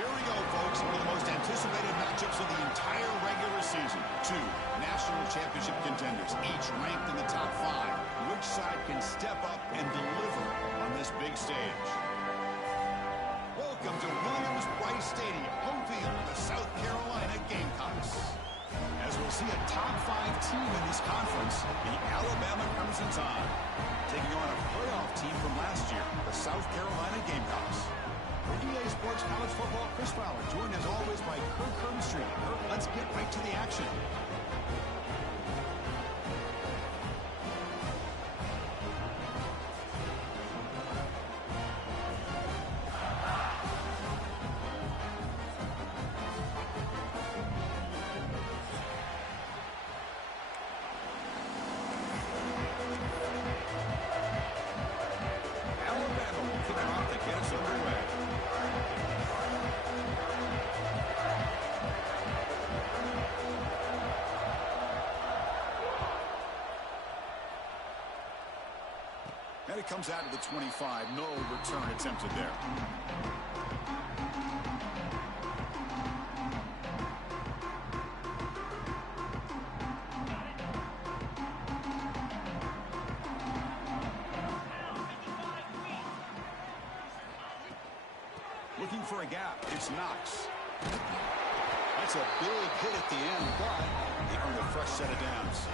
Here we go, folks, for the most anticipated matchups of the entire regular season. Two national championship contenders, each ranked in the top 5. Which side can step up and deliver on this big stage? Welcome to Williams-Brice Stadium, home field of the South Carolina Gamecocks. As we'll see a top 5 team in this conference, the Alabama Crimson Tide, taking on a playoff team from last year, the South Carolina Gamecocks. For EA Sports College Football, Chris Fowler, joined as always by Kirk Herbstreit. Kirk, let's get right to the action. And it comes out of the 25. No return attempted there. Looking for a gap. It's Knox. That's a big hit at the end, but they earn a fresh set of downs.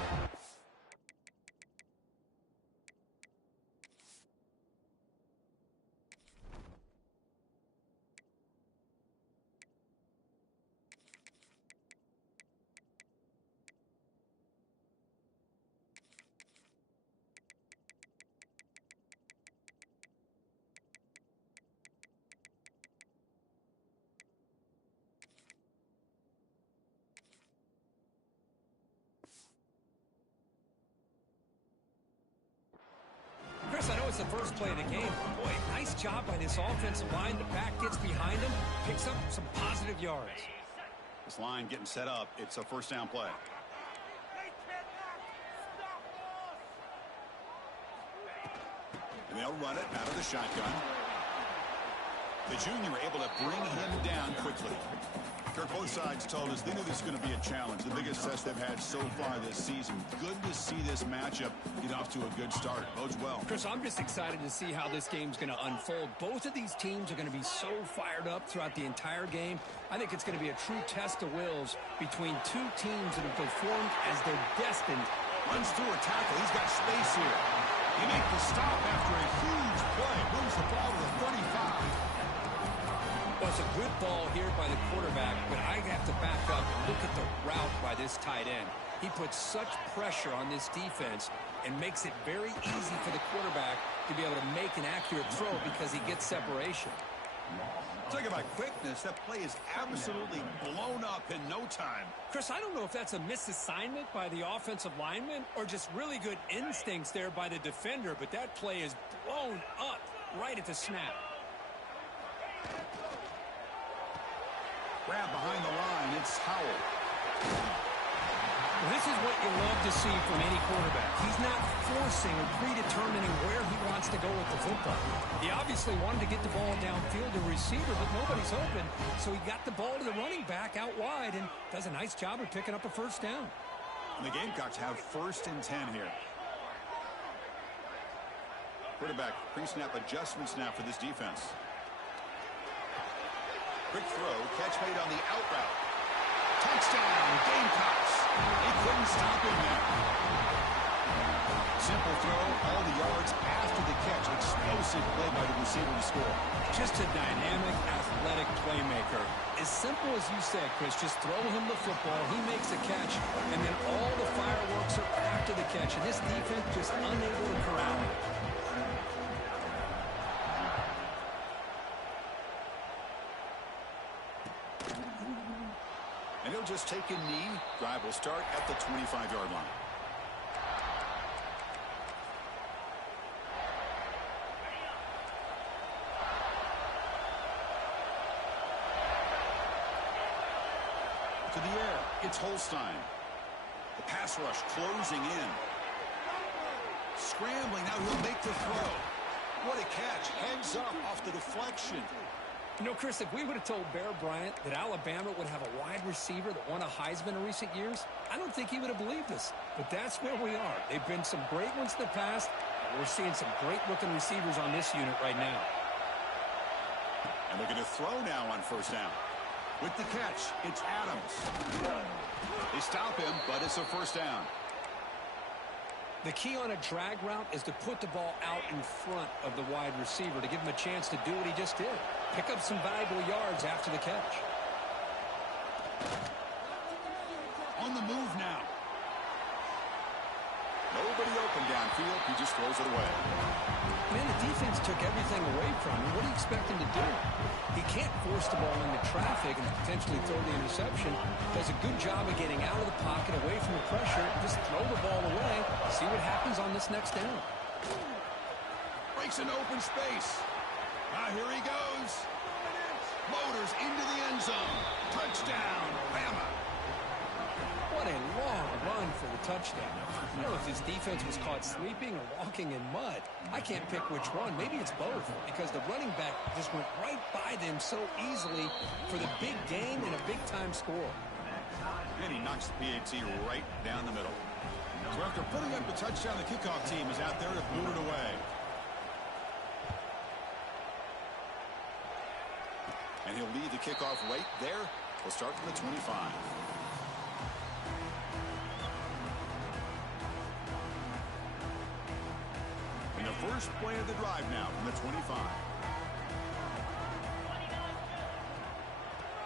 Chris, I know it's the first play of the game. Boy, nice job by this offensive line. The back gets behind him, picks up some positive yards. This line getting set up. It's a first down play. And they'll run it out of the shotgun. The junior able to bring him down quickly. Kirk, both sides told us they knew this was going to be a challenge. The biggest test they've had so far this season. Good to see this matchup get off to a good start. Bodes well. Chris, I'm just excited to see how this game's going to unfold. Both of these teams are going to be so fired up throughout the entire game. I think it's going to be a true test of wills between two teams that have performed as they're destined. Runs through a tackle. He's got space here. He makes the stop after a huge play. Moves the ball to the 35. Well, it's a good ball here by the quarterback, but I have to back up and look at the route by this tight end. He puts such pressure on this defense and makes it very easy for the quarterback to be able to make an accurate throw because he gets separation. Talking about quickness, that play is absolutely blown up in no time. Chris, I don't know if that's a misassignment by the offensive lineman or just really good instincts there by the defender, but that play is blown up right at the snap. Grab behind the line, it's Howell. Well, this is what you love to see from any quarterback. He's not forcing or predetermining where he wants to go with the football. He obviously wanted to get the ball downfield to receiver, but nobody's open, so he got the ball to the running back out wide and does a nice job of picking up a first down. And the Gamecocks have 1st and 10 here. Quarterback, pre-snap adjustment snap for this defense. Quick throw, catch made on the out route. Touchdown, Gamecocks. He couldn't stop him there. Simple throw, all the yards after the catch. Explosive play by the receiver to score. Just a dynamic, athletic playmaker. As simple as you said, Chris, just throw him the football, he makes a catch, and then all the fireworks are after the catch. And this defense just unable to corral him. And he'll just take a knee. Drive will start at the 25-yard line. To the air, it's Holstein. The pass rush closing in. Scrambling, now he'll make the throw. What a catch. Heads up off the deflection. You know, Chris, if we would have told Bear Bryant that Alabama would have a wide receiver that won a Heisman in recent years, I don't think he would have believed us. But that's where we are. They've been some great ones in the past, and we're seeing some great-looking receivers on this unit right now. And looking to throw now on first down. With the catch, it's Adams. They stop him, but it's a first down. The key on a drag route is to put the ball out in front of the wide receiver to give him a chance to do what he just did. Pick up some valuable yards after the catch. On the move now. Nobody open downfield. He just throws it away. Man, the defense took everything away from him. What do you expect him to do? He can't force the ball into traffic and potentially throw the interception. Does a good job of getting out of the pocket, away from the pressure. Just throw the ball away. See what happens on this next down. Breaks an open space. Now here he goes. Motors into the end zone. Touchdown, Bama. What a long run for the touchdown. I don't know if his defense was caught sleeping or walking in mud. I can't pick which one. Maybe it's both, because the running back just went right by them so easily for the big gain and a big-time score. And he knocks the PAT right down the middle. So after putting up the touchdown, the kickoff team is out there to boot it away. And he'll lead the kickoff right there. We'll start from the 25. And the first play of the drive now from the 25.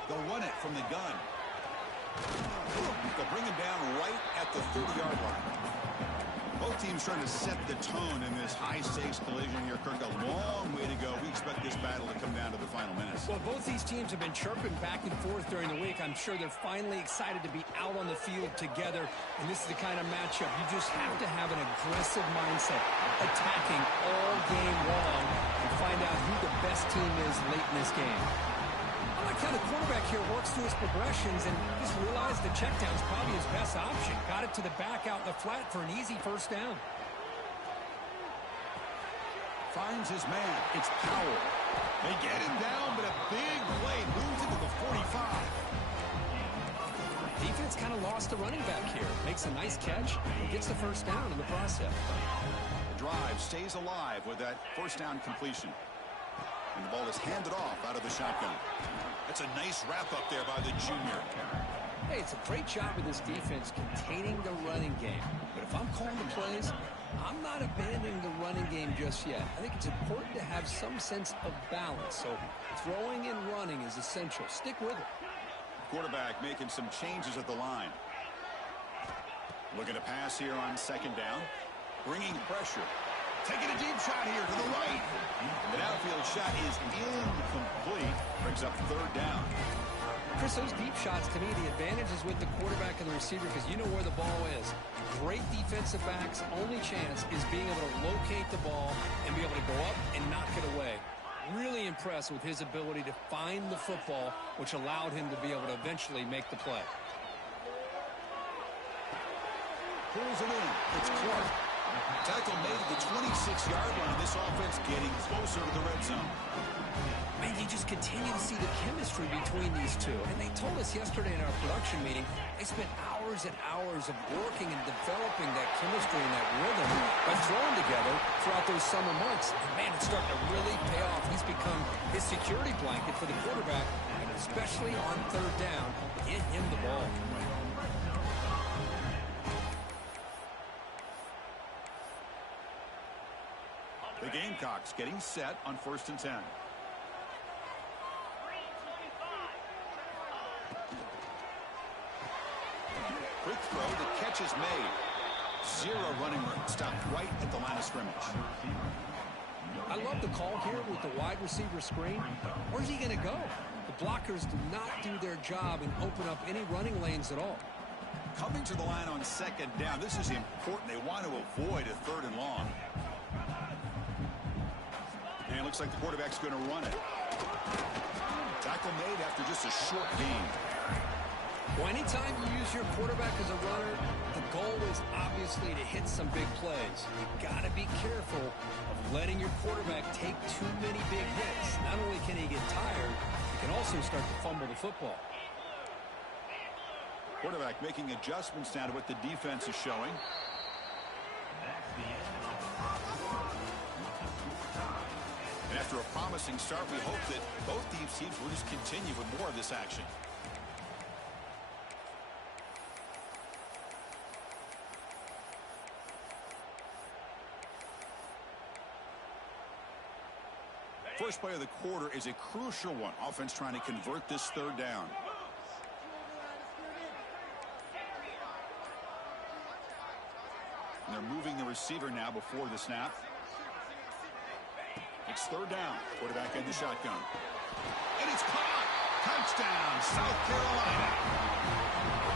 They'll run it from the gun. They'll bring him down right at the 30-yard line. Both teams trying to set the tone in this high-stakes collision here. Kirk, a long way to go. We expect this battle to come down to the final minutes. Well, both these teams have been chirping back and forth during the week. I'm sure they're finally excited to be out on the field together. And this is the kind of matchup you just have to have an aggressive mindset, attacking all game long, and find out who the best team is late in this game. I like how the quarterback here works through his progressions and just realized the check down is probably his best option. Got it to the back out in the flat for an easy first down. Finds his man. It's Powell. They get him down, but a big play moves into the 45. Defense kind of lost the running back here. Makes a nice catch and gets the first down in the process. The drive stays alive with that first down completion. And the ball is handed off out of the shotgun. That's a nice wrap-up there by the junior. Hey, it's a great job of this defense containing the running game. But if I'm calling the plays, I'm not abandoning the running game just yet. I think it's important to have some sense of balance. So throwing and running is essential. Stick with it. Quarterback making some changes at the line. Looking to pass here on second down. Bringing pressure. Taking a deep shot here to the right. The outfield shot is incomplete. Brings up third down. Chris, those deep shots, to me, the advantage is with the quarterback and the receiver because you know where the ball is. Great defensive backs' only chance is being able to locate the ball and be able to go up and knock it away. Really impressed with his ability to find the football, which allowed him to be able to eventually make the play. Pulls it in. It's Clark. Tackle made at the 26-yard line. This offense getting closer to the red zone. Man, you just continue to see the chemistry between these two. And they told us yesterday in our production meeting, they spent hours and hours of working and developing that chemistry and that rhythm by throwing together throughout those summer months. And man, it's starting to really pay off. He's become his security blanket for the quarterback, and especially on third down, get him the ball. The Gamecocks getting set on 1st and 10. Quick throw, the catch is made. Zero running room, stopped right at the line of scrimmage. I love the call here with the wide receiver screen. Where's he going to go? The blockers do not do their job and open up any running lanes at all. Coming to the line on second down, this is important. They want to avoid a third and long. And it looks like the quarterback's going to run it. Tackle made after just a short gain. Well, anytime you use your quarterback as a runner, the goal is obviously to hit some big plays. You got to be careful of letting your quarterback take too many big hits. Not only can he get tired, also start to fumble the football. Quarterback making adjustments now to what the defense is showing. And after a promising start, we hope that both these teams will just continue with more of this action. First play of the quarter is a crucial one. Offense trying to convert this third down. And they're moving the receiver now before the snap. It's third down. Quarterback in the shotgun. And it's caught. Touchdown, South Carolina.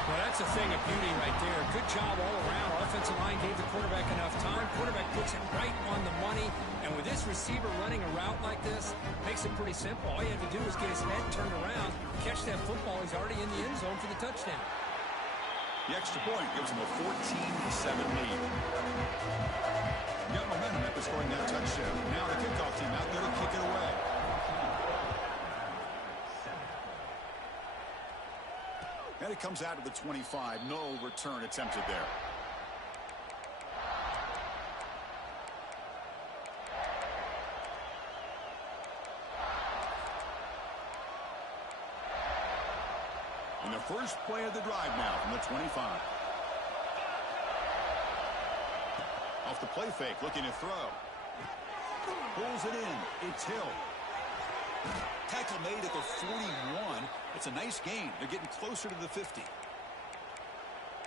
Well, that's a thing of beauty right there. Good job all around. Offensive line gave the quarterback enough time. Quarterback puts it right on the money. And with this receiver running a route like this, makes it pretty simple. All you have to do is get his head turned around, catch that football. He's already in the end zone for the touchdown. The extra point gives him a 14-7 lead. Got momentum after scoring that touchdown. Now the kickoff team out there to kick it away. And it comes out of the 25. No return attempted there. And the first play of the drive now from the 25. Off the play fake, looking to throw. Pulls it in. It's Hill. Tackle made at the 41. It's a nice gain. They're getting closer to the 50.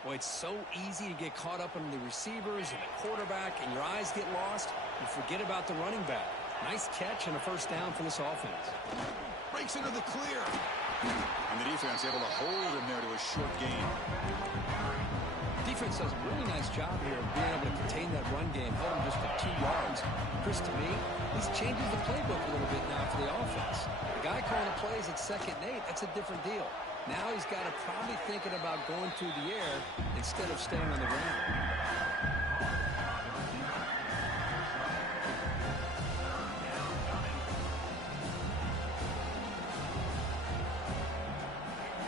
Boy, it's so easy to get caught up in the receivers and the quarterback, and your eyes get lost. You forget about the running back. Nice catch and a first down for this offense. Breaks into the clear. And the defense able to hold him there to a short gain. Defense does a really nice job here of being able to contain that run game, hold him just for 2 yards. Chris, to me, this changes the playbook a little bit now for the offense. The guy calling the plays at 2nd and 8, that's a different deal. Now he's got to probably thinking about going through the air instead of staying on the ground.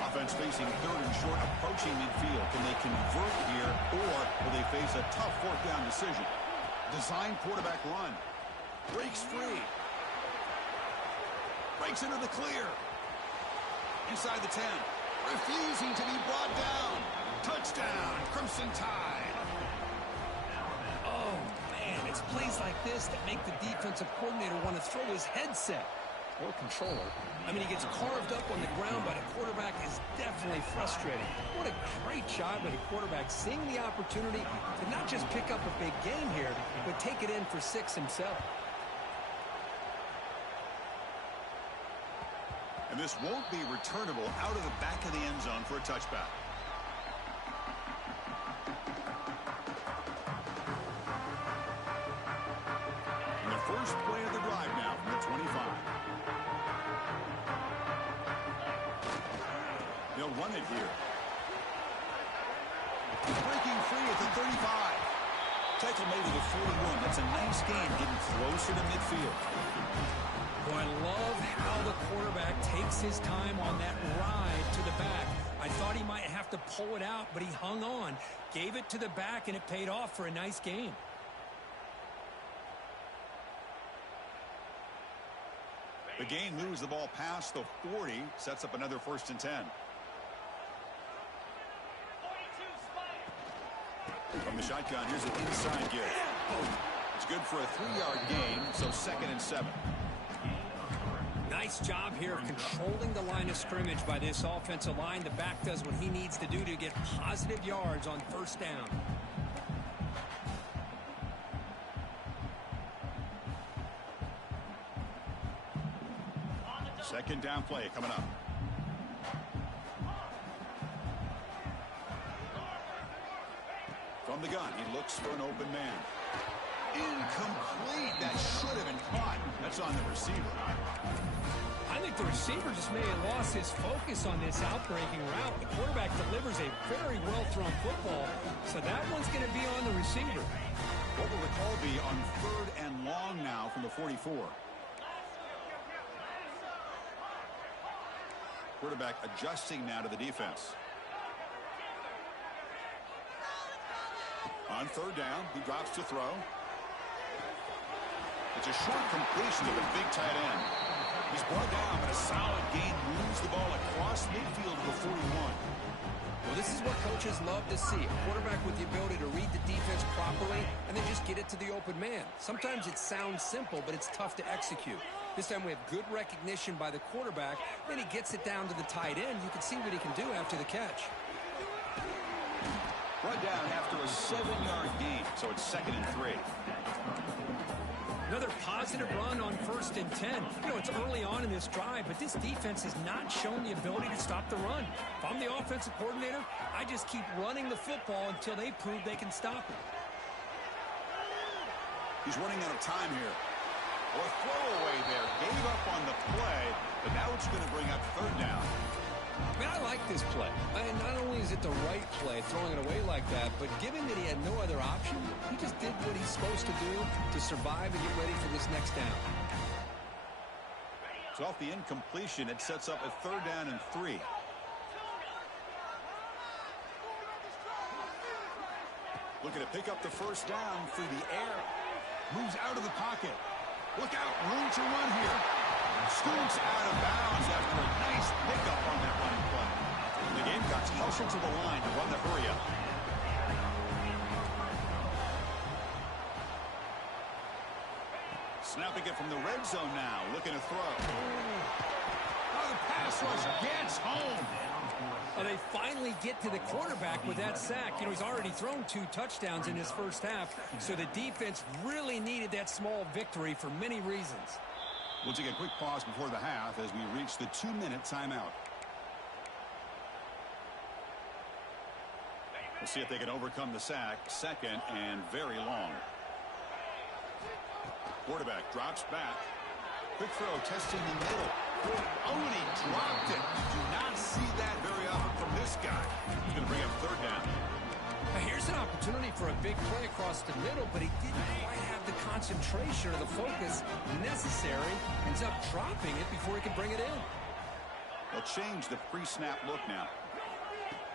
Offense facing 3rd and short, approaching midfield. Can they convert here, or will they face a tough 4th down decision? Design quarterback run. Breaks free. Breaks into the clear. Inside the 10. Refusing to be brought down. Touchdown, Crimson Tide. Oh, man, it's plays like this that make the defensive coordinator want to throw his headset. Or controller. I mean, he gets carved up on the ground by the quarterback is definitely frustrating. What a great job by the quarterback seeing the opportunity to not just pick up a big game here, but take it in for 6 himself. And this won't be returnable out of the back of the end zone for a touchback. And the first play of the drive now from the 25. They'll run it here. Breaking free at the 35. Tackle made to the 41. That's a nice gain, getting closer to midfield. Boy, I love how the quarterback takes his time on that ride to the back. I thought he might have to pull it out, but he hung on, gave it to the back, and it paid off for a nice gain. The gain moves the ball past the 40, sets up another 1st and 10. From the shotgun, here's an inside give. It's good for a 3-yard gain, so 2nd and 7. Nice job here of controlling the line of scrimmage by this offensive line. The back does what he needs to do to get positive yards on 1st down. Second down play coming up. From the gun, he looks for an open man. Incomplete. That should have been caught. That's on the receiver. I think the receiver just may have lost his focus on this outbreaking route. The quarterback delivers a very well-thrown football, so that one's going to be on the receiver. What will the call be on 3rd and long now from the 44? Quarterback adjusting now to the defense. On third down, he drops to throw. It's a short completion to the big tight end. He's brought down, but a solid gain moves the ball across midfield to the 41. Well, this is what coaches love to see. A quarterback with the ability to read the defense properly and then just get it to the open man. Sometimes it sounds simple, but it's tough to execute. This time we have good recognition by the quarterback. Then he gets it down to the tight end. You can see what he can do after the catch. Brought down after a 7-yard gain, so it's 2nd and 3. Another positive run on 1st and 10. You know, it's early on in this drive, but this defense has not shown the ability to stop the run. If I'm the offensive coordinator, I just keep running the football until they prove they can stop it. He's running out of time here. Or a throwaway there. Gave up on the play, but now it's going to bring up 3rd down. I mean, I like this play. And not only is it the right play, throwing it away like that, but given that he had no other option, he just did what he's supposed to do to survive and get ready for this next down. So off the incompletion, it sets up a 3rd down and 3. Looking to pick up the 1st down through the air. Moves out of the pocket. Look out, room to run here. Scoots out of bounds after a nice pickup on that running play. The Gamecocks hustle to the line to run the hurry-up. Snapping it from the red zone now, looking to throw. Oh, the pass rush gets home. Well, they finally get to the quarterback with that sack. You know, he's already thrown 2 touchdowns in his first half, so the defense really needed that small victory for many reasons. We'll take a quick pause before the half as we reach the 2-minute timeout. We'll see if they can overcome the sack. 2nd and very long. Quarterback drops back. Quick throw, testing the middle. Oh, and he dropped it. You do not see that very often from this guy. He's going to bring up 3rd down. Now here's an opportunity for a big play across the middle, but he didn't quite have the concentration or the focus necessary. Ends up dropping it before he can bring it in. They'll change the pre-snap look now.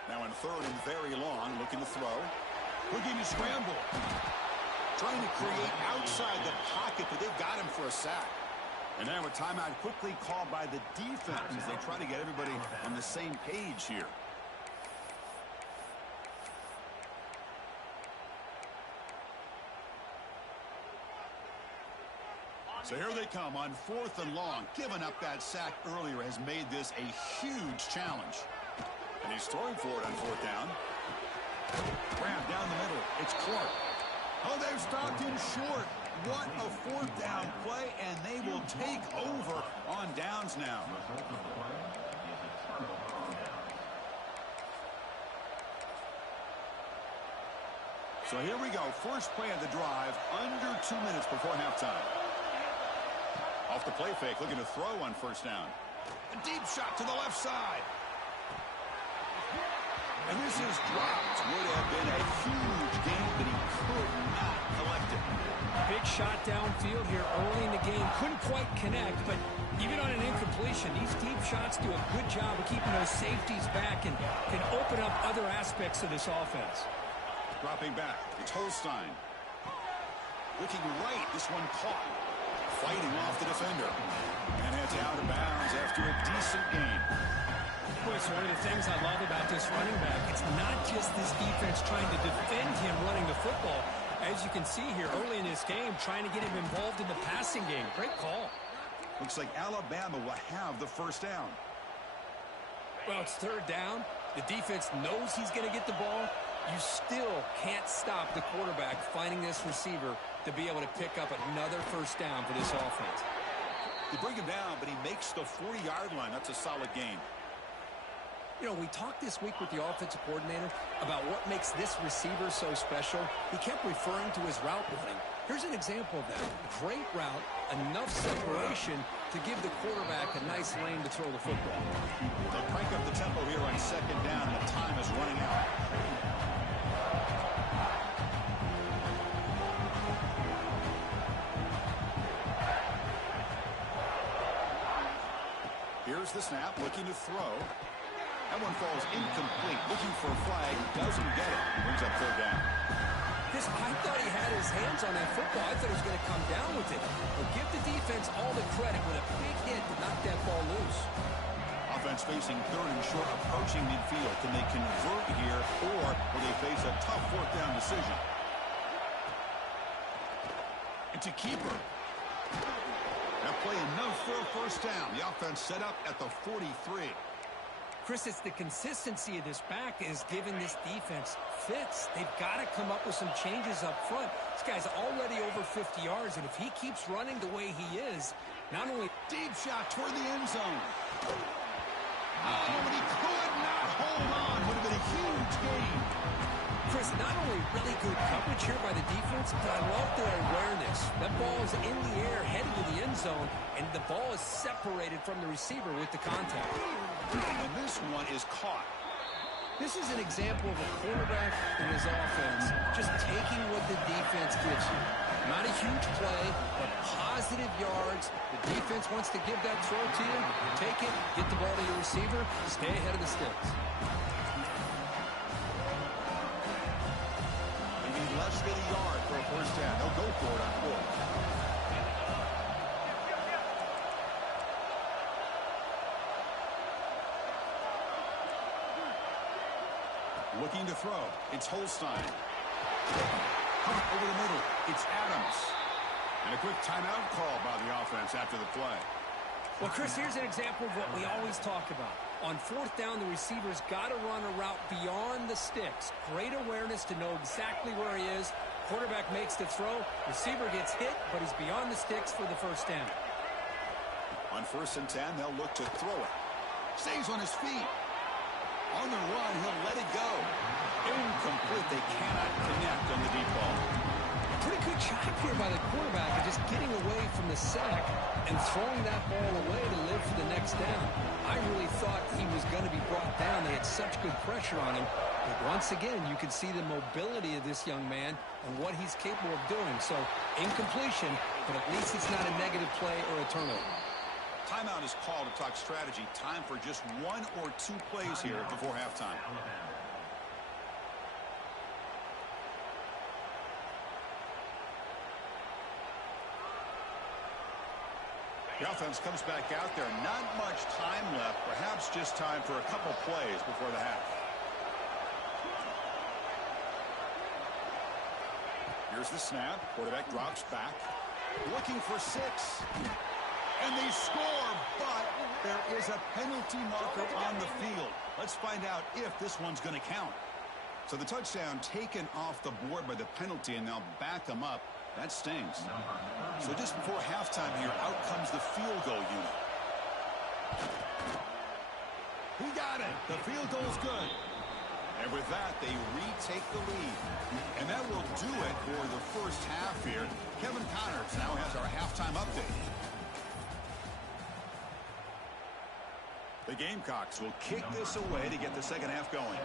Now in 3rd and very long, looking to throw. Looking to scramble. Trying to create outside the pocket, but they've got him for a sack. And now a timeout quickly called by the defense as they try to get everybody on the same page here. So here they come on 4th and long. Giving up that sack earlier has made this a huge challenge. And he's throwing for it on 4th down. Grab down the middle. It's Clark. Oh, they've stopped him short. What a 4th down play, and they will take over on downs now. So here we go. First play of the drive, under 2 minutes before halftime. Off the play fake, looking to throw on 1st down. A deep shot to the left side. And this is dropped. Would have been a huge gain, but he could not collect it. Big shot downfield here early in the game. Couldn't quite connect, but even on an incompletion, these deep shots do a good job of keeping those safeties back and can open up other aspects of this offense. Dropping back, it's Holstein. Looking right, this one caught. Fighting off the defender. And it's out of bounds after a decent gain. It's one of the things I love about this running back. It's not just this defense trying to defend him running the football. As you can see here early in this game, trying to get him involved in the passing game. Great call. Looks like Alabama will have the 1st down. Well, it's 3rd down. The defense knows he's going to get the ball. You still can't stop the quarterback finding this receiver to be able to pick up another 1st down for this offense. They bring him down, but he makes the 40-yard line. That's a solid gain. You know, we talked this week with the offensive coordinator about what makes this receiver so special. He kept referring to his route running. Here's an example of that. Great route, enough separation to give the quarterback a nice lane to throw the football. They'll crank up the tempo here on 2nd down, and the time is running out. Here's the snap, looking to throw. That one falls incomplete. Looking for a flag, doesn't get it. Brings up third down. I thought he had his hands on that football. I thought he was going to come down with it. But give the defense all the credit with a big hit to knock that ball loose. Offense facing third and short, approaching midfield. Can they convert here, or will they face a tough fourth down decision? It's a keeper. That play enough for a first down. The offense set up at the 43. Chris, it's the consistency of this back is giving this defense fits. They've got to come up with some changes up front. This guy's already over 50 yards, and if he keeps running the way he is, not only... Deep shot toward the end zone. Oh, but he could not hold on. Would have been a huge gain. Chris, not only really good coverage here by the defense, but I love their awareness. That ball is in the air, headed to the end zone, and the ball is separated from the receiver with the contact. And this one is caught. This is an example of a quarterback and his offense just taking what the defense gives you. Not a huge play, but positive yards. The defense wants to give that throw to you. Take it, get the ball to your receiver, stay ahead of the sticks. They need less than a yard for a first down. They'll go for it on fourth. Looking to throw. It's Holstein. Over the middle. It's Adams. And a quick timeout call by the offense after the play. Well, Chris, here's an example of what we always talk about. On fourth down, the receiver's got to run a route beyond the sticks. Great awareness to know exactly where he is. Quarterback makes the throw. Receiver gets hit, but he's beyond the sticks for the first down. On 1st and 10, they'll look to throw it. Stays on his feet. On the run, he'll let it go. Incomplete. They cannot connect on the deep ball. Pretty good job here by the quarterback of just getting away from the sack and throwing that ball away to live for the next down. I really thought he was going to be brought down. They had such good pressure on him. But once again, you can see the mobility of this young man and what he's capable of doing. So, incompletion, but at least it's not a negative play or a turnover. Timeout is called to talk strategy. Time for just 1 or 2 plays here before halftime. The offense comes back out there. Not much time left. Perhaps just time for a couple plays before the half. Here's the snap. Quarterback drops back. Looking for 6. And they score, but there is a penalty marker on the field. Let's find out if this one's going to count. So the touchdown taken off the board by the penalty, and they'll back them up. That stings. So just before halftime here, out comes the field goal unit. He got it. The field goal's good. And with that, they retake the lead. And that will do it for the first half here. Kevin Connors now has our halftime update. The Gamecocks will kick this away to get the second half going.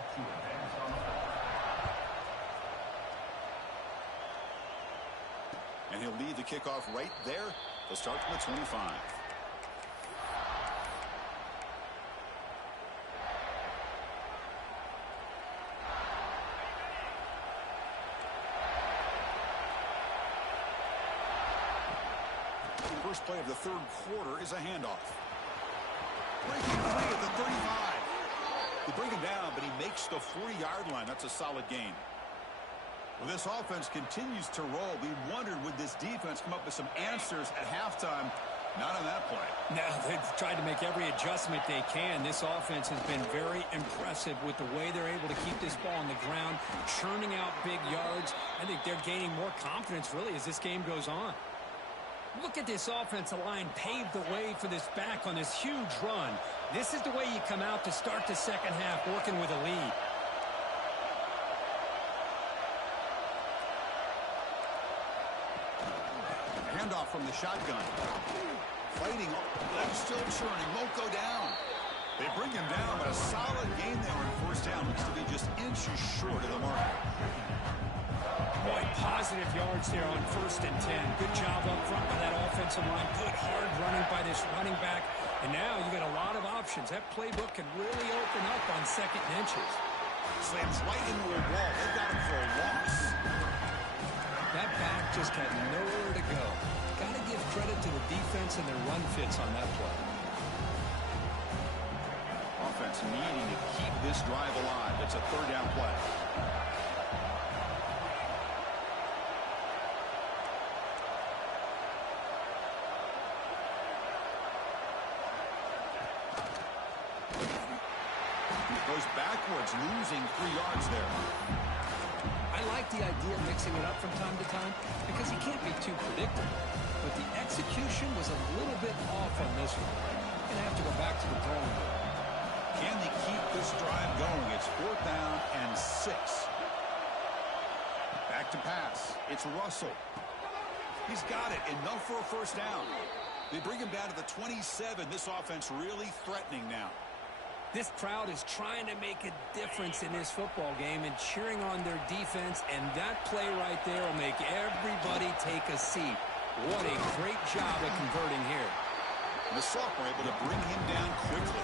And he'll lead the kickoff right there. They'll start from the 25. The first play of the third quarter is a handoff. Breaking free at the 35. They bring him down, but he makes the 40-yard line. That's a solid gain. Well, this offense continues to roll. We wondered, would this defense come up with some answers at halftime? Not on that play. No, they've tried to make every adjustment they can. This offense has been very impressive with the way they're able to keep this ball on the ground, churning out big yards. I think they're gaining more confidence, really, as this game goes on. Look at this offensive line pave the way for this back on this huge run. This is the way you come out to start the second half, working with a lead. Handoff from the shotgun. Fighting, legs still churning, won't go down. They bring him down, but a solid gain there on first down. Looks to be just inches short of the mark. Boy, positive yards there on 1st and 10. Good job up front by that offensive line. Good hard running by this running back. And now you got a lot of options. That playbook can really open up on second and inches. Slams right into a wall. They got him for a loss. That back just had nowhere to go. Got to give credit to the defense and their run fits on that play. Offense needing to keep this drive alive. It's a third down play. Goes backwards, losing 3 yards there. I like the idea of mixing it up from time to time because you can't be too predictable. But the execution was a little bit off on this one. Going to have to go back to the drawing board. Can they keep this drive going? It's 4th down and 6. Back to pass. It's Russell. He's got it. Enough for a first down. They bring him down to the 27. This offense really threatening now. This crowd is trying to make a difference in this football game and cheering on their defense, and that play right there will make everybody take a seat. What a great job of converting here. The sophomore able to bring him down quickly.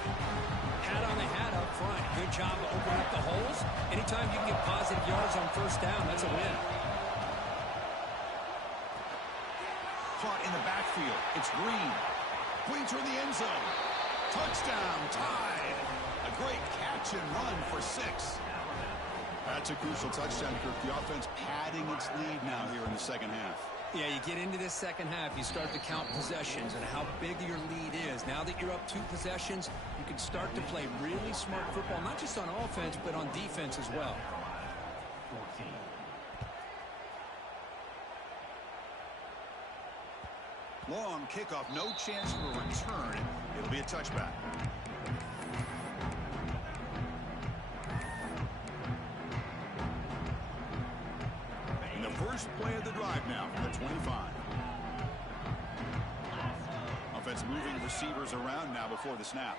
Hat on the hat up front. Good job of opening up the holes. Anytime you can get positive yards on first down, that's a win. Caught in the backfield. It's Green. Queen through the end zone. Touchdown, tied. A great catch and run for 6. That's a crucial touchdown for the offense padding its lead now here in the second half. Yeah, you get into this second half, you start to count possessions and how big your lead is. Now that you're up 2 possessions, you can start to play really smart football, not just on offense, but on defense as well. Long kickoff, no chance for a return. It'll be a touchback. In the first play of the drive now from the 25. Offense moving receivers around now before the snap.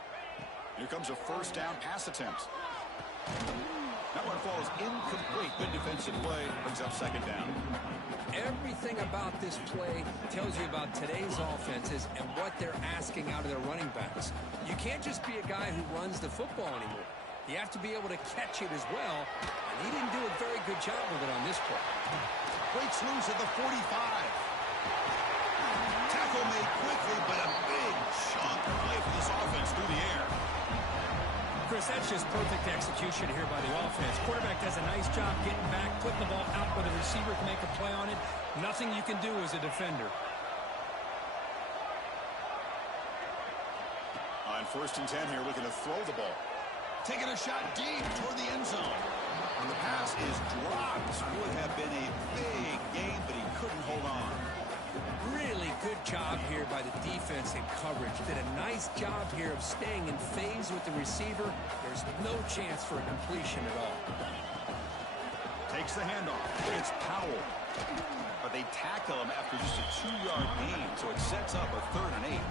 Here comes a first down pass attempt. That one falls incomplete. Good defensive play. Brings up second down. Everything about this play tells you about today's offenses and what they're asking out of their running backs. You can't just be a guy who runs the football anymore. You have to be able to catch it as well, and he didn't do a very good job with it on this play. Breaks loose at the 45. Tackle made quickly, but a big chunk play for this offense through the air. Chris, that's just perfect execution here by the offense. Quarterback does a nice job getting back, putting the ball out where the receiver can make a play on it. Nothing you can do as a defender. On 1st and 10 here, looking to throw the ball. Taking a shot deep toward the end zone. And the pass is dropped. Would have been a big game, but he couldn't hold on. Really good job here by the defense in coverage. Did a nice job here of staying in phase with the receiver. There's no chance for a completion at all. Takes the handoff. It's Powell. But they tackle him after just a 2-yard gain, so it sets up a 3rd and 8.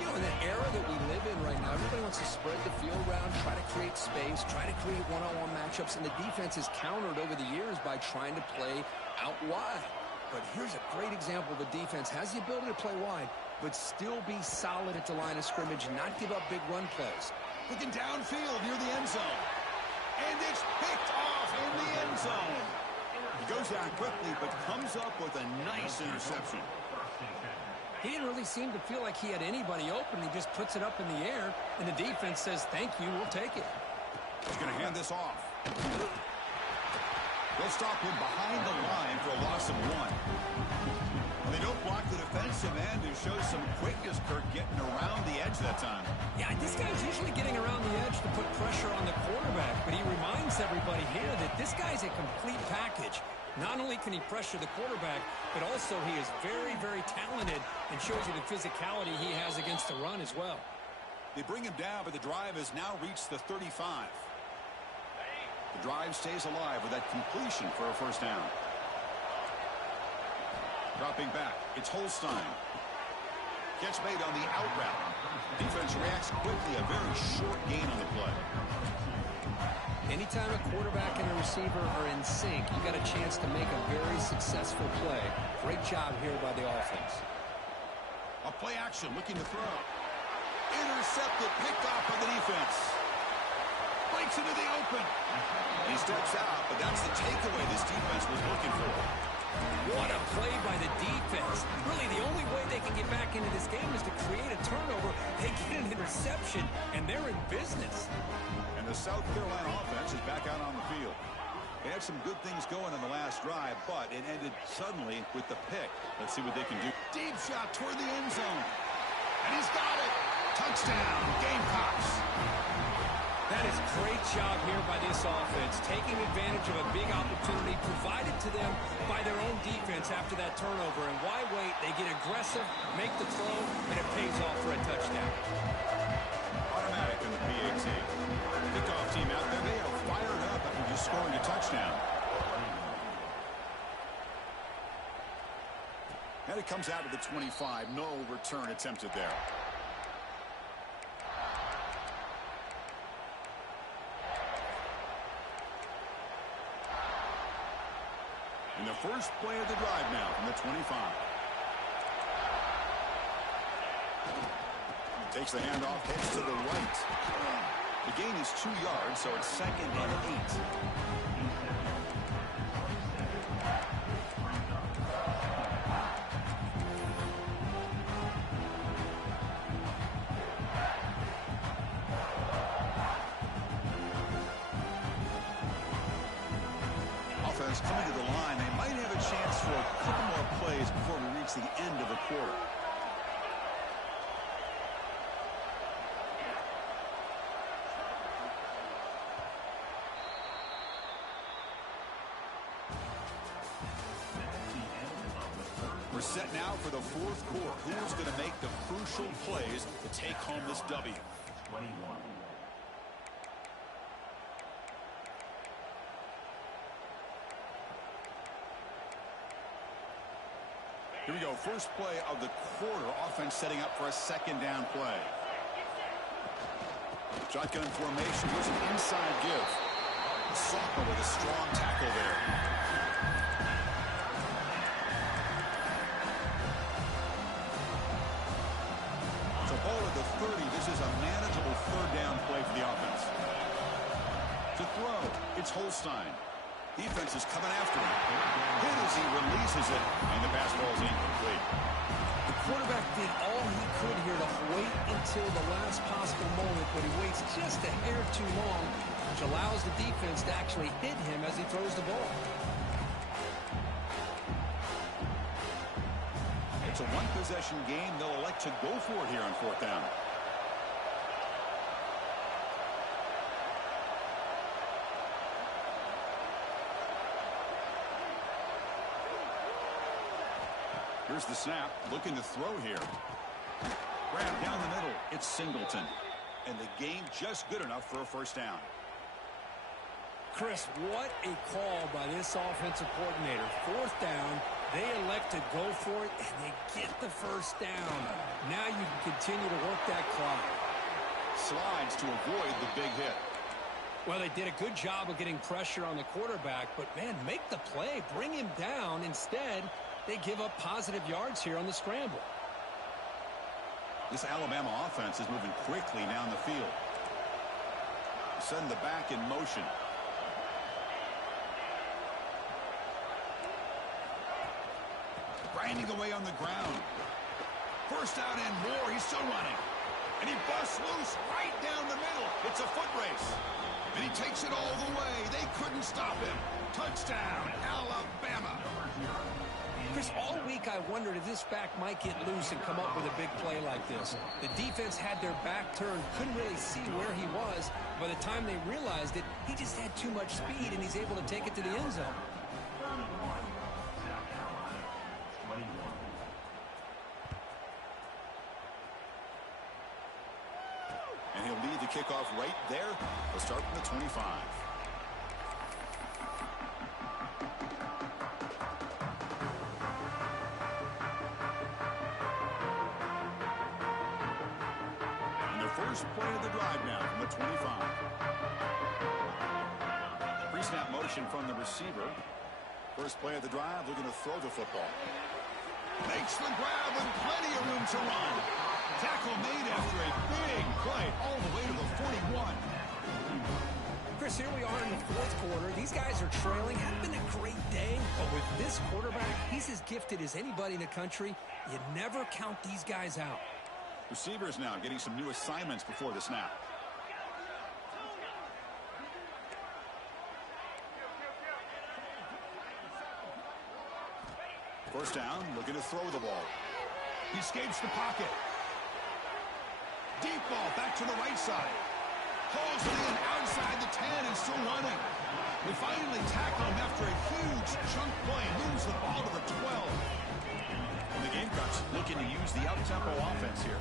You know, in the era that we live in right now, everybody wants to spread the field around, try to create space, try to create one-on-one matchups, and the defense has countered over the years by trying to play out wide. But here's a great example of a defense has the ability to play wide, but still be solid at the line of scrimmage and not give up big run plays. Looking downfield near the end zone. And it's picked off in the end zone. He goes down quickly, but comes up with a nice interception. He didn't really seem to feel like he had anybody open. He just puts it up in the air, and the defense says, thank you, we'll take it. He's going to hand this off. They'll stop him behind the line for a loss of 1. Well, they don't block the defensive end, who shows some quickness, Kirk, getting around the edge that time. Yeah, this guy's usually getting around the edge to put pressure on the quarterback, but he reminds everybody here that this guy's a complete package. Not only can he pressure the quarterback, but also he is very, very talented and shows you the physicality he has against the run as well. They bring him down, but the drive has now reached the 35. The drive stays alive with that completion for a first down. Dropping back, it's Holstein. Catch made on the out route. Defense reacts quickly, a very short gain on the play. Anytime a quarterback and a receiver are in sync, you got a chance to make a very successful play. Great job here by the offense. A play action, looking to throw. intercepted, picked off by the defense. Breaks into the open. He steps out, but that's the takeaway this defense was looking for. What a play by the defense. Really, the only way they can get back into this game is to create a turnover. They get an interception, and they're in business. And the South Carolina offense is back out on the field. They had some good things going in the last drive, but it ended suddenly with the pick. Let's see what they can do. Deep shot toward the end zone. And he's got it. Touchdown, Gamecocks. That is a great job here by this offense, taking advantage of a big opportunity provided to them by their own defense after that turnover. And why wait? They get aggressive, make the throw, and it pays off for a touchdown. Automatic in the PAT. Kickoff team out there. They are fired up after just scoring a touchdown. And it comes out to the 25. No return attempted there. And the first play of the drive now from the 25. Takes the handoff, heads to the right. The gain is 2 yards, so it's 2nd and 8. Offense coming to the line. They might have a chance for a couple more plays before we reach the end of the quarter. We're set now for the fourth quarter. Who's going to make the crucial plays to take home this W? 21. Here we go. First play of the quarter. Offense setting up for a 2nd down play. Shotgun formation. Here's an inside give. Sophomore with a strong tackle there. So ball at the 30. This is a manageable 3rd down play for the offense. To throw, it's Holstein. Defense is coming after him. Hit as he releases it, and the pass ball is incomplete. The quarterback did all he could here to wait until the last possible moment, but he waits just a hair too long, which allows the defense to actually hit him as he throws the ball. It's a one-possession game. They'll elect to go for it here on 4th down. Here's the snap, looking to throw here. Grab down the middle, it's Singleton. And the game just good enough for a 1st down. Chris, what a call by this offensive coordinator. 4th down, they elect to go for it, and they get the 1st down. Now you can continue to work that clock. Slides to avoid the big hit. Well, they did a good job of getting pressure on the quarterback, but, man, make the play. Bring him down. Instead, they give up positive yards here on the scramble. This Alabama offense is moving quickly down the field. Send the back in motion. Grinding away on the ground. 1st down and more. He's still running. And he busts loose right down the middle. It's a foot race. And he takes it all the way. They couldn't stop him. Touchdown, Alabama. Chris, all week I wondered if this back might get loose and come up with a big play like this. The defense had their back turned, couldn't really see where he was. By the time they realized it, he just had too much speed, and he's able to take it to the end zone. And he'll lead the kickoff right there. We'll start from the 25. First play of the drive now from the 25. Pre-snap motion from the receiver. First play of the drive, looking to throw the football. Makes the grab with plenty of room to run. Tackle made after a big Chris, here we are in the fourth quarter. These guys are trailing. Hadn't been a great day, but with this quarterback, he's as gifted as anybody in the country. You never count these guys out. Receivers now getting some new assignments before the snap. First down, looking to throw the ball. He escapes the pocket. Deep ball back to the right side. Hauls it in outside the 10 and still running. They finally tackle him after a huge chunk play. Moves the ball to the 12. And the Gamecocks looking to use the up-tempo offense here.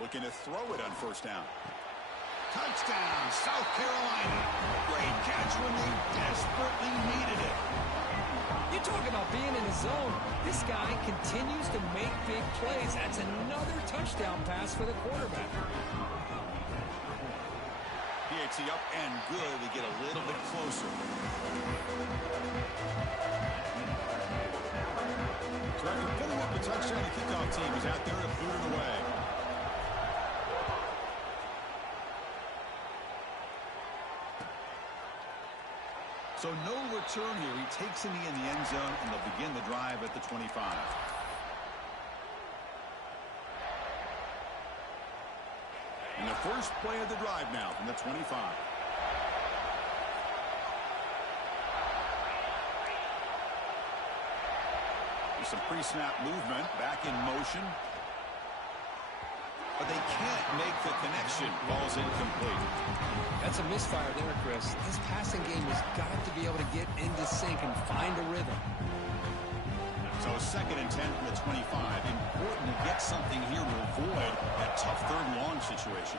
Looking to throw it on first down. Touchdown, South Carolina. Great catch when they desperately needed it. You talk about being in the zone. This guy continues to make big plays. That's another touchdown pass for the quarterback. PAT up and good to get a little bit closer. So after putting up the touchdown, the kickoff team is out there to boot it away. So no return here. He takes in the end zone, and they'll begin the drive at the 25. And the first play of the drive now from the 25. There's some pre-snap movement, back in motion. But they can't make the connection. Ball's incomplete. That's a misfire there, Chris. This passing game has got to be able to get into sync and find a rhythm. So second and 10 from the 25. Important to get something here to avoid that tough third and long situation.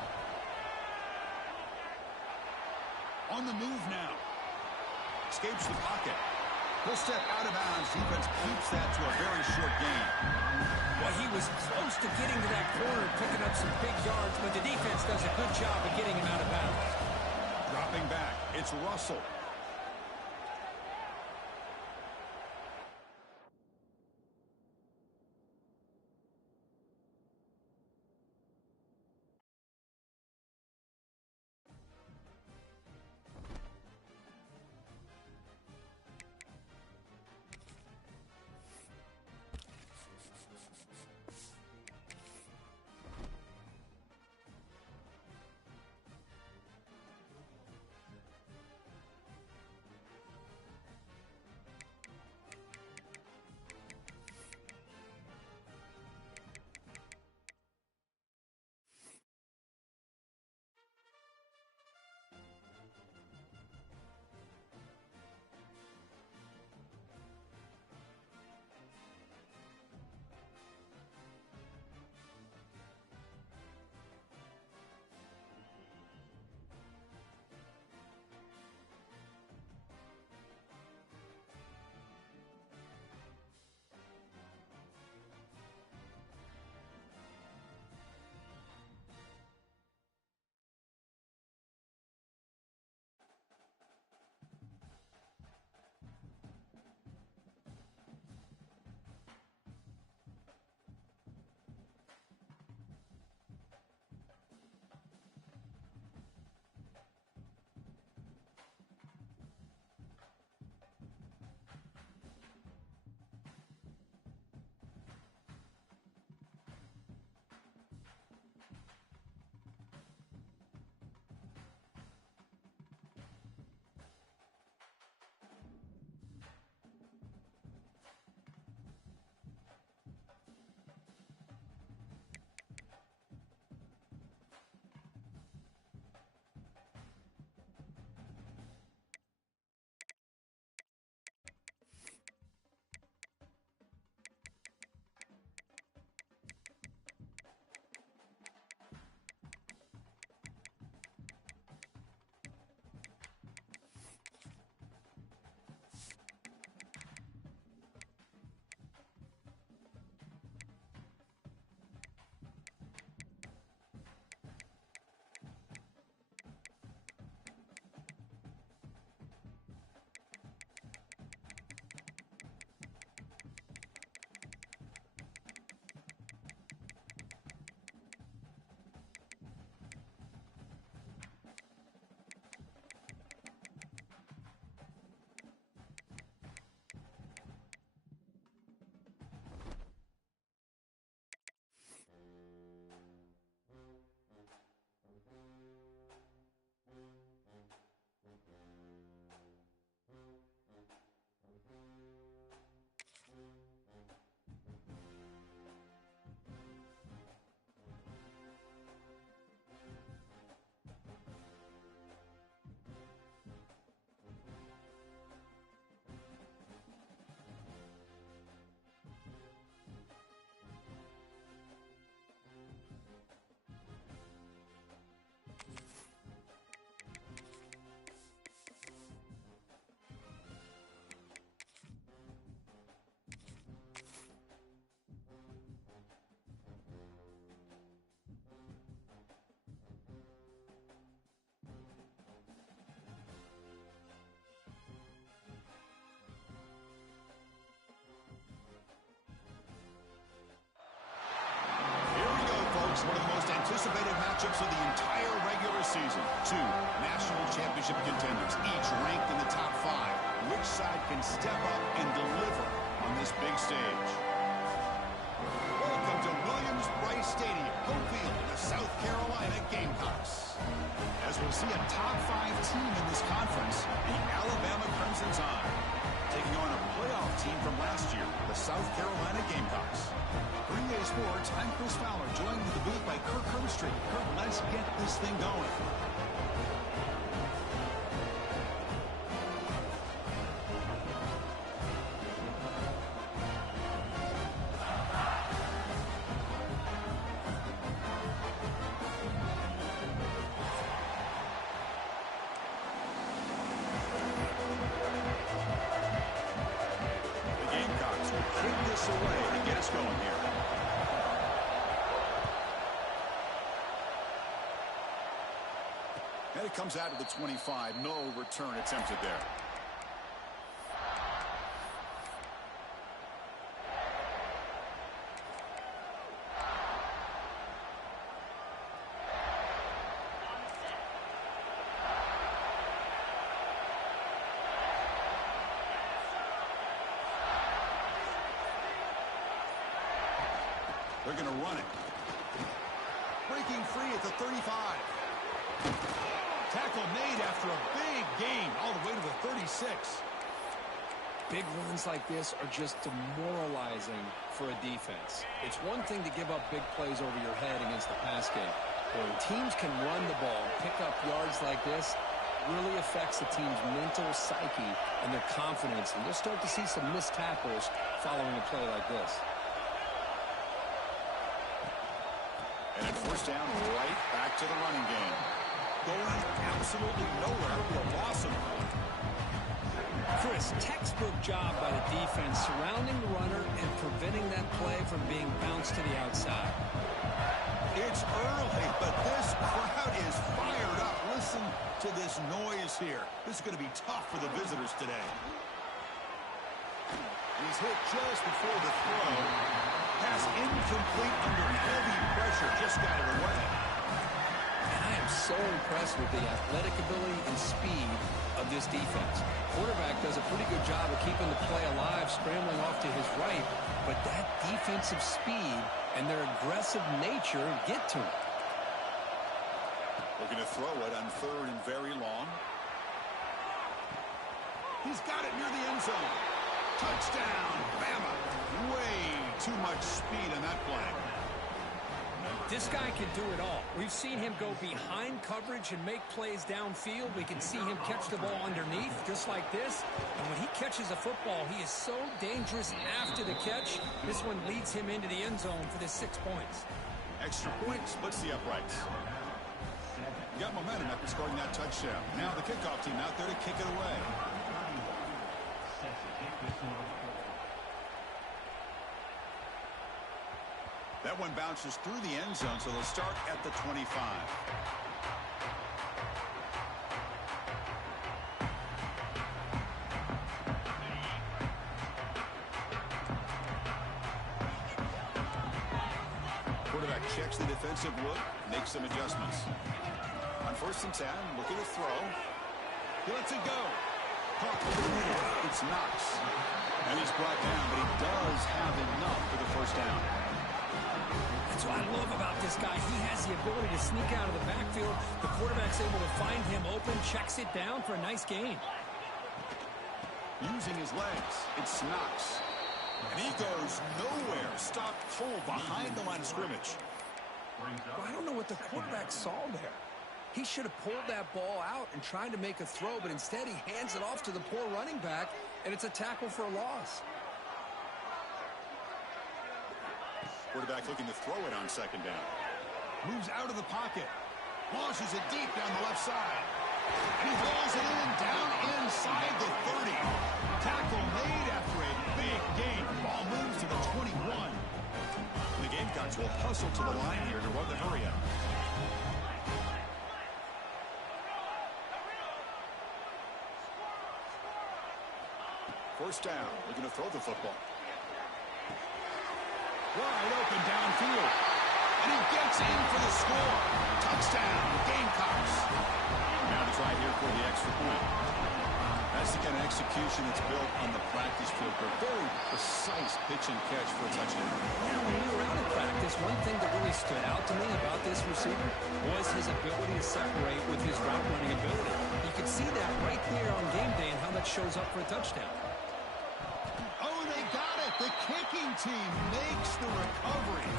On the move now. Escapes the pocket. He'll step out of bounds. Defense keeps that to a very short gain. Well, he was close to getting to that corner, picking up some big yards, but the defense does a good job of getting him out of bounds. Dropping back, it's Russell. matchups of the entire regular season. Two national championship contenders, each ranked in the top 5. Which side can step up and deliver on this big stage? Welcome to Williams-Brice Stadium, home field of the South Carolina Gamecocks. As we'll see a top 5 team in this conference, the Alabama Crimson Tide, taking on a playoff team from last year, the South Carolina Gamecocks. For EA Sports, I'm Chris Fowler, joined in the booth by Kirk Herbstreit. Kirk, let's get this thing going. Away to get us going here. And it comes out of the 25. No return attempted there. They're going to run it. Breaking free at the 35. Tackle made after a big gain all the way to the 36. Big runs like this are just demoralizing for a defense. It's one thing to give up big plays over your head against the pass game. But when teams can run the ball and pick up yards like this, it really affects the team's mental psyche and their confidence. And you'll start to see some missed tackles following a play like this. And at first down, right back to the running game. Going absolutely nowhere. It'll be a loss of one. Chris, textbook job by the defense surrounding the runner and preventing that play from being bounced to the outside. It's early, but this crowd is fired up. Listen to this noise here. This is going to be tough for the visitors today. He's hit just before the throw. Pass incomplete under heavy pressure. Just got it away. And I am so impressed with the athletic ability and speed of this defense. Quarterback does a pretty good job of keeping the play alive, scrambling off to his right, but that defensive speed and their aggressive nature get to him. Looking to throw it on 3rd and very long. He's got it near the end zone. Touchdown, Bama. Way too much speed in that play. This guy can do it all. We've seen him go behind coverage and make plays downfield. We can see him catch the ball underneath, just like this. And when he catches a football, he is so dangerous after the catch. This one leads him into the end zone for the 6 points. Extra point splits the uprights. You got momentum after scoring that touchdown. Now the kickoff team out there to kick it away. That one bounces through the end zone, so they'll start at the 25. Quarterback checks the defensive look, makes some adjustments. On 1st and 10, looking to throw. He lets it go. Caught over the middle. It's Knox. And he's brought down, but he does have enough for the 1st down. That's what I love about this guy. He has the ability to sneak out of the backfield. The quarterback's able to find him open, checks it down for a nice gain. Using his legs, it's Knox. And he goes nowhere. Stop cold behind the line of scrimmage. Well, I don't know what the quarterback saw there. He should have pulled that ball out and tried to make a throw, but instead he hands it off to the poor running back, and it's a tackle for a loss. Quarterback looking to throw it on 2nd down. Moves out of the pocket. Launches it deep down the left side. And he hauls it in down inside the 30. Tackle made after a big gain. Ball moves to the 21. The Gamecocks will hustle to the line here to run the hurry up. First down, looking to throw the football. Wide open downfield. And he gets in for the score. Touchdown, Gamecocks. Now to try here for the extra point. That's the kind of execution that's built on the practice field. A very precise pitch and catch for a touchdown. Yeah, when we were out at practice, one thing that really stood out to me about this receiver was his ability to separate with his route running ability. You could see that right there on game day and how that shows up for a touchdown. Oh, they got it. The kicking team makes the recovery.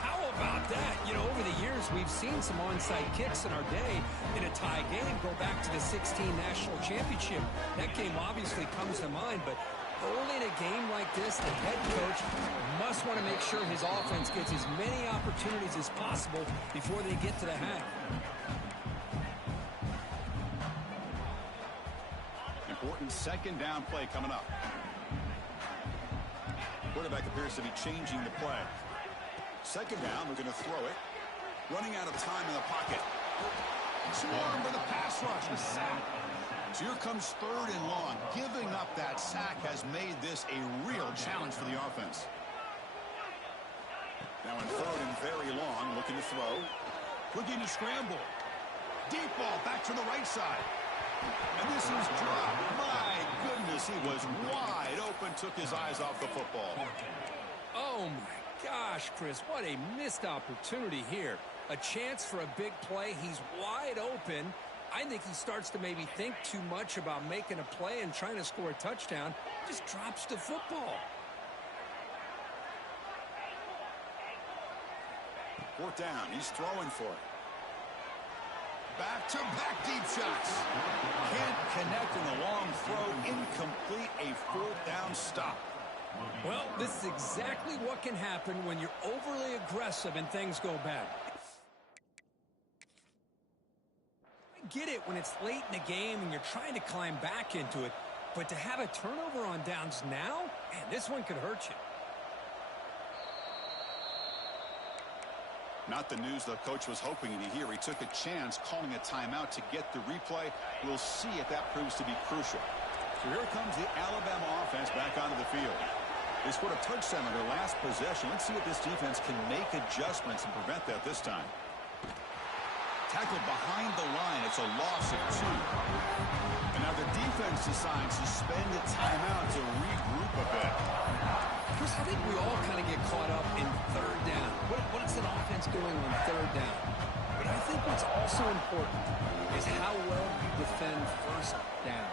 How about that? You know, over the years, we've seen some onside kicks in our day in a tie game go back to the 16 National Championship. That game obviously comes to mind, but early in a game like this, the head coach must want to make sure his offense gets as many opportunities as possible before they get to the half. Important second down play coming up. Quarterback appears to be changing the play. Second down, we're going to throw it. Running out of time in the pocket. Swarm for the pass rush. A sack. So here comes third and long. Giving up that sack has made this a real challenge for the offense. Now in third and very long, looking to throw. Looking to scramble. Deep ball back to the right side. And this is dropped. My goodness, he was wide open, took his eyes off the football. Oh, my gosh, Chris, what a missed opportunity here. A chance for a big play. He's wide open. I think he starts to maybe think too much about making a play and trying to score a touchdown. Just drops the football. Fourth down, he's throwing for it. Back-to-back deep shots. Can't connect in the long throw. Incomplete, a fourth down stop. Well, this is exactly what can happen when you're overly aggressive and things go bad. I get it when it's late in the game and you're trying to climb back into it, but to have a turnover on downs now, man, this one could hurt you. Not the news the coach was hoping to hear. He took a chance calling a timeout to get the replay. We'll see if that proves to be crucial. So here comes the Alabama offense back onto the field. They scored a touchdown on their last possession. Let's see if this defense can make adjustments and prevent that this time. Tackled behind the line. It's a loss of 2. And now the defense decides to spend a timeout to regroup a bit. Chris, I think we all kind of get caught up in third down. What is an offense doing on third down? But I think what's also important is how well you defend first down.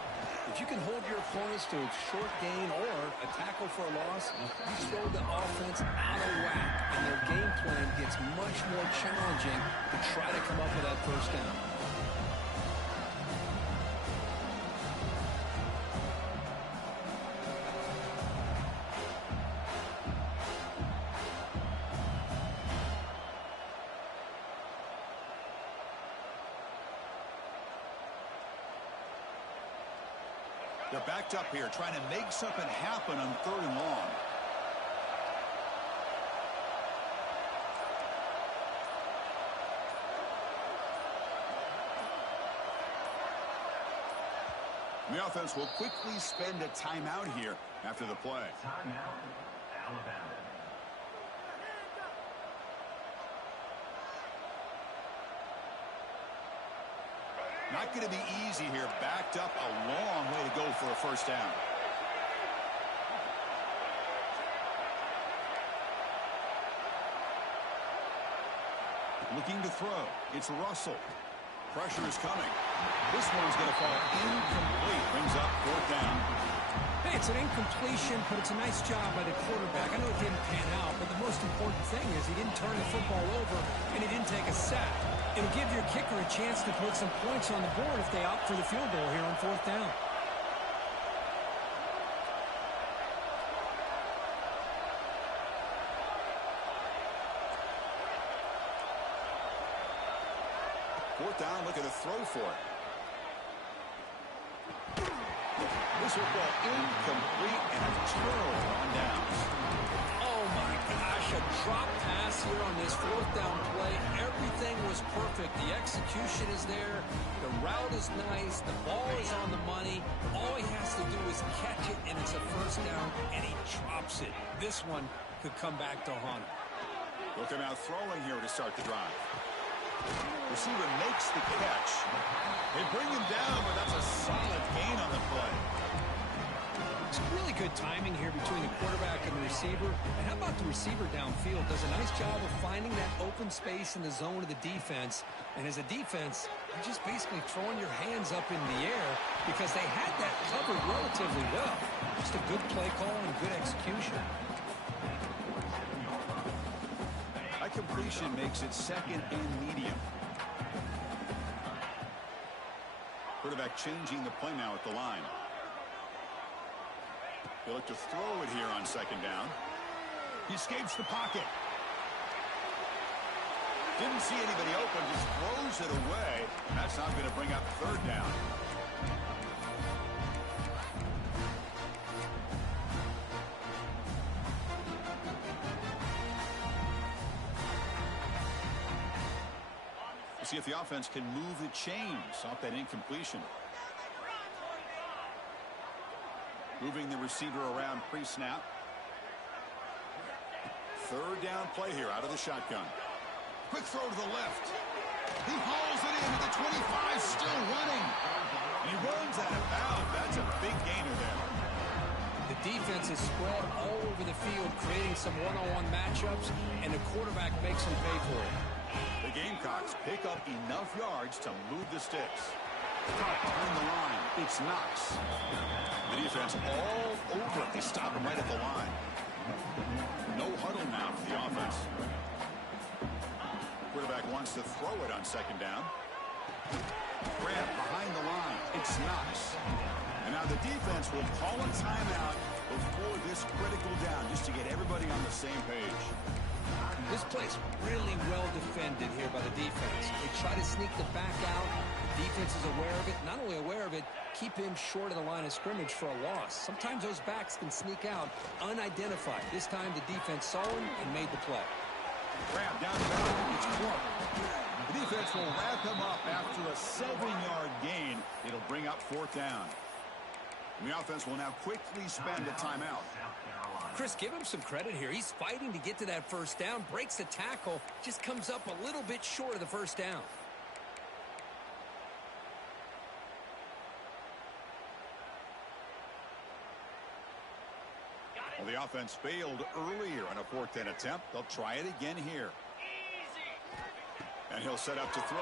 If you can hold your opponents to a short gain or a tackle for a loss, you throw the offense out of whack, and their game plan gets much more challenging to try to come up with that first down. They're backed up here, trying to make something happen on third and long. The offense will quickly spend a timeout here after the play. Timeout, Alabama. Not going to be easy here. Backed up a long way to go for a first down. Looking to throw. It's Russell. Pressure is coming. This one's going to fall incomplete. Brings up fourth down. Hey, it's an incompletion, but it's a nice job by the quarterback. I know it didn't pan out, but the most important thing is he didn't turn the football over and he didn't take a sack. It'll give your kicker a chance to put some points on the board if they opt for the field goal here on fourth down. Fourth down, looking to throw for it. This will fall incomplete and a turnover on downs. Oh my gosh, a drop pass here on this fourth down play. Everything was perfect. The execution is there. The route is nice. The ball is on the money. All he has to do is catch it, and it's a first down, and he drops it. This one could come back to haunt him. He'll come out throwing here to start the drive. Receiver makes the catch. They bring him down, but that's a solid gain on the play. It's really good timing here between the quarterback and the receiver. And how about the receiver downfield? Does a nice job of finding that open space in the zone of the defense. And as a defense, you're just basically throwing your hands up in the air because they had that covered relatively well. Just a good play call and good execution. That completion makes it second and medium. Quarterback changing the play now at the line. He'll look to throw it here on second down. He escapes the pocket. Didn't see anybody open, just throws it away. That's not going to bring up third down. We'll see if the offense can move the chains off that incompletion. Moving the receiver around pre-snap. Third down play here out of the shotgun. Quick throw to the left. He hauls it in at the 25, still running. And he runs out of bounds. That's a big gainer there. The defense is spread all over the field, creating some one-on-one matchups, and the quarterback makes them pay for it. The Gamecocks pick up enough yards to move the sticks. Turn the line. It's Knox. The defense all over it. They stop him right at the line. No huddle now for the offense. Quarterback wants to throw it on second down. Grab behind the line. It's Knox. And now the defense will call a timeout before this critical down just to get everybody on the same page. This play's really well defended here by the defense. They try to sneak the back out. The defense is aware of it. Not only aware of it, keep him short of the line of scrimmage for a loss. Sometimes those backs can sneak out unidentified. This time the defense saw him and made the play. Grab down the back. It's Clark. The defense will wrap him up after a 7-yard gain. It'll bring up fourth down. And the offense will now quickly spend a timeout. Chris, give him some credit here. He's fighting to get to that first down, breaks the tackle, just comes up a little bit short of the first down. Well, the offense failed earlier on a fourth down attempt. They'll try it again here. And he'll set up to throw.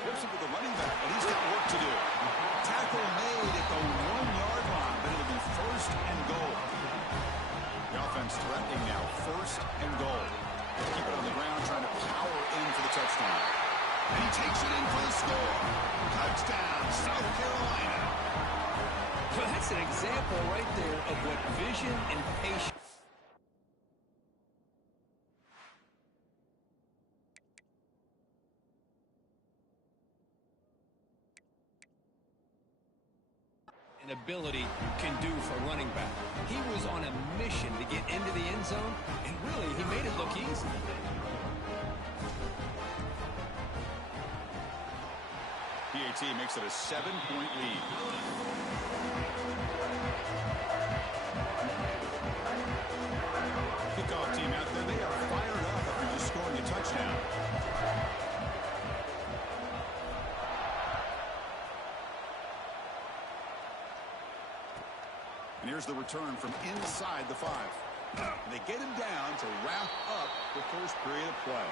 Flips it to the running back, but he's got work to do. Tackle made at the 1-yard line, but it'll be first and goal. The offense threatening now, first and goal. Keep it on the ground, trying to power in for the touchdown. And he takes it in for the score. Touchdown, South Carolina. Well, that's an example right there of what vision and patience. Ability can do for running back. He was on a mission to get into the end zone, and really, he made it look easy. PAT makes it a 7-point lead. Kickoff team out there, they are fired up after just scoring a touchdown. And here's the return from inside the 5. And they get him down to wrap up the first period of play.